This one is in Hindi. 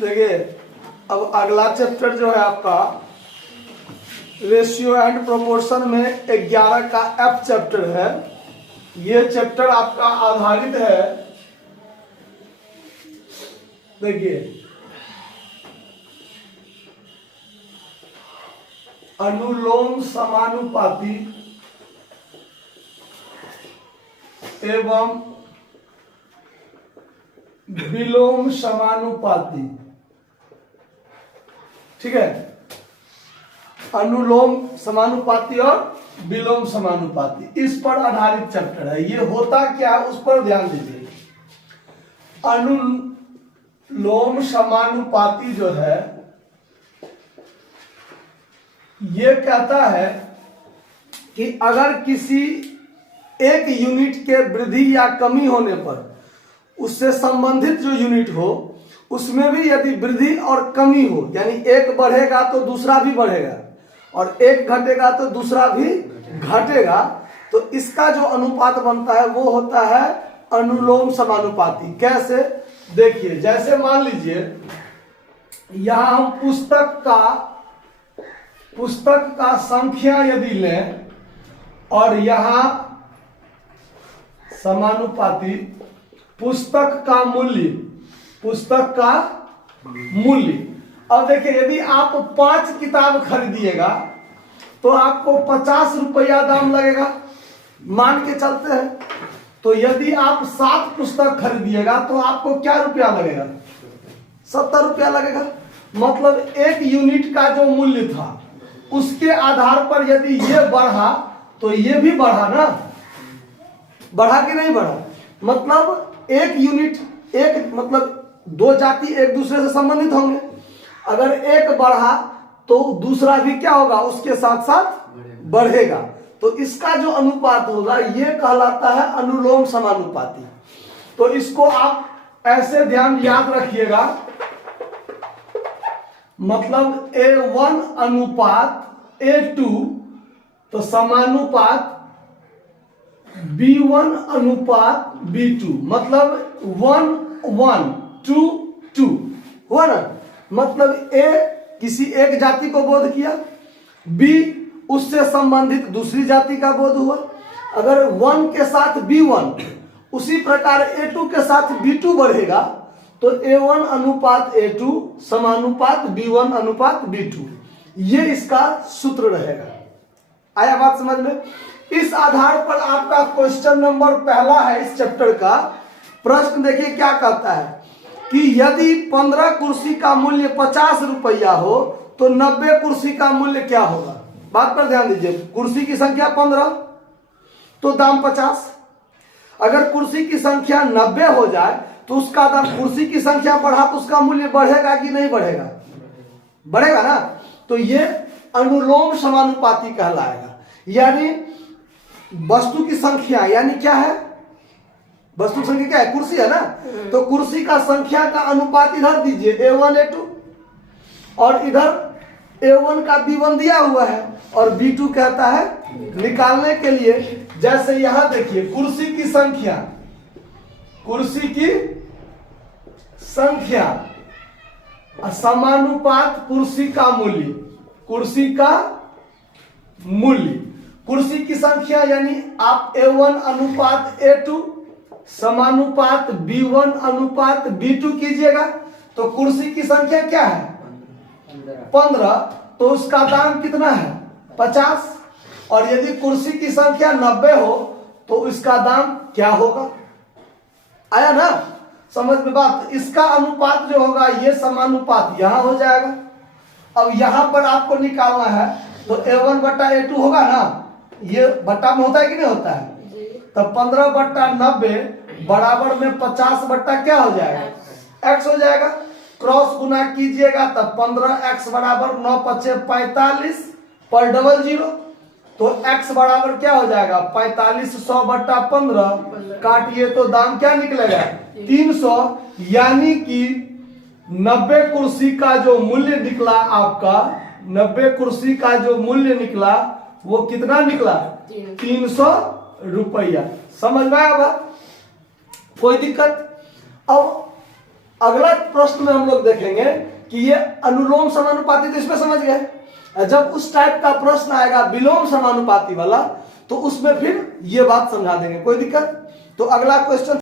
देखिए अब अगला चैप्टर जो है आपका रेशियो एंड प्रोपोर्शन में 11 का एफ चैप्टर है। ये चैप्टर आपका आधारित है, देखिए, अनुलोम समानुपाती एवं विलोम समानुपाती। ठीक है, अनुलोम समानुपाती और विलोम समानुपाती, इस पर आधारित चैप्टर है। ये होता क्या है उस पर ध्यान दीजिए। अनुलोम समानुपाती जो है ये कहता है कि अगर किसी एक यूनिट के वृद्धि या कमी होने पर उससे संबंधित जो यूनिट हो उसमें भी यदि वृद्धि और कमी हो, यानी एक बढ़ेगा तो दूसरा भी बढ़ेगा और एक घटेगा तो दूसरा भी घटेगा, तो इसका जो अनुपात बनता है वो होता है अनुलोम समानुपाती। कैसे? देखिए, जैसे मान लीजिए यहां हम पुस्तक का संख्या यदि लें और यहां समानुपाती पुस्तक का मूल्य। अब देखिए, यदि आप 5 किताब खरीदिएगा तो आपको 50 रुपया दाम लगेगा, मान के चलते हैं। तो यदि आप 7 पुस्तक खरीदिएगा तो आपको क्या रुपया लगेगा? 70 रुपया लगेगा। मतलब एक यूनिट का जो मूल्य था उसके आधार पर यदि ये बढ़ा तो ये भी बढ़ा ना, बढ़ा कि नहीं बढ़ा? मतलब एक यूनिट, एक मतलब दो जाति एक दूसरे से संबंधित होंगे, अगर एक बढ़ा तो दूसरा भी क्या होगा? उसके साथ साथ बढ़ेगा। तो इसका जो अनुपात होगा ये कहलाता है अनुलोम समानुपाती। तो इसको आप ऐसे ध्यान याद रखिएगा, मतलब A1 अनुपात A2 तो समानुपात B1 अनुपात B2, मतलब 1:1, 2:2 हुआ ना। मतलब A किसी एक जाति को बोध किया, B उससे संबंधित दूसरी जाति का बोध हुआ। अगर 1 के साथ B1 उसी प्रकार A2 के साथ B2 बढ़ेगा तो A1 अनुपात A2 समानुपात B1 अनुपात B2, ये इसका सूत्र रहेगा। आया बात समझ में? इस आधार पर आपका क्वेश्चन नंबर पहला है इस चैप्टर का। प्रश्न देखिए क्या कहता है कि यदि 15 कुर्सी का मूल्य 50 रुपया हो तो 90 कुर्सी का मूल्य क्या होगा? बात पर ध्यान दीजिए। कुर्सी की संख्या 15 तो दाम 50। अगर कुर्सी की संख्या 90 हो जाए तो उसका दाम, कुर्सी की संख्या बढ़ा तो उसका मूल्य बढ़ेगा कि नहीं बढ़ेगा? बढ़ेगा ना। तो ये अनुलोम समानुपाती कहलाएगा। यानी वस्तु की संख्या, यानी क्या है? वस्तु संख्या क्या है? कुर्सी है ना। तो कुर्सी का संख्या का अनुपात इधर दीजिए A1 A2, और इधर A1 का B1 दिया हुआ है और B2 कहता है निकालने के लिए। जैसे यहां देखिए, कुर्सी की संख्या समानुपात कुर्सी का मूल्य, कुर्सी की संख्या यानी आप A1 अनुपात A2 समानुपात B1 अनुपात B2 कीजिएगा तो कुर्सी की संख्या क्या है? 15, तो उसका दाम कितना है? 50। और यदि कुर्सी की संख्या 90 हो तो इसका दाम क्या होगा? आया ना समझ में बात? इसका अनुपात जो होगा ये समानुपात यहां हो जाएगा। अब यहां पर आपको निकालना है तो A1 बट्टा A2 होगा ना, ये बट्टा में होता है कि नहीं होता है? तब 15 बट्टा 90 बराबर में 50 बट्टा क्या हो जाएगा? x हो जाएगा। क्रॉस गुना कीजिएगा तब 15x बराबर 9 × 5 = 45 पर डबल 0, तो x बराबर क्या हो जाएगा? 45 100 बट्टा 15 काटिए तो दाम क्या निकलेगा? 300। यानी कि 90 कुर्सी का जो मूल्य निकला आपका, 90 कुर्सी का जो मूल्य निकला वो कितना निकला? 300 रुपया। समझ में आया बात? कोई दिक्कत? अब अगला प्रश्न में हम लोग देखेंगे कि ये अनुलोम समानुपाती, तो इसमें समझ गए। जब उस टाइप का प्रश्न आएगा विलोम समानुपाती वाला, तो उसमें फिर ये बात समझा देंगे, कोई दिक्कत। तो अगला क्वेश्चन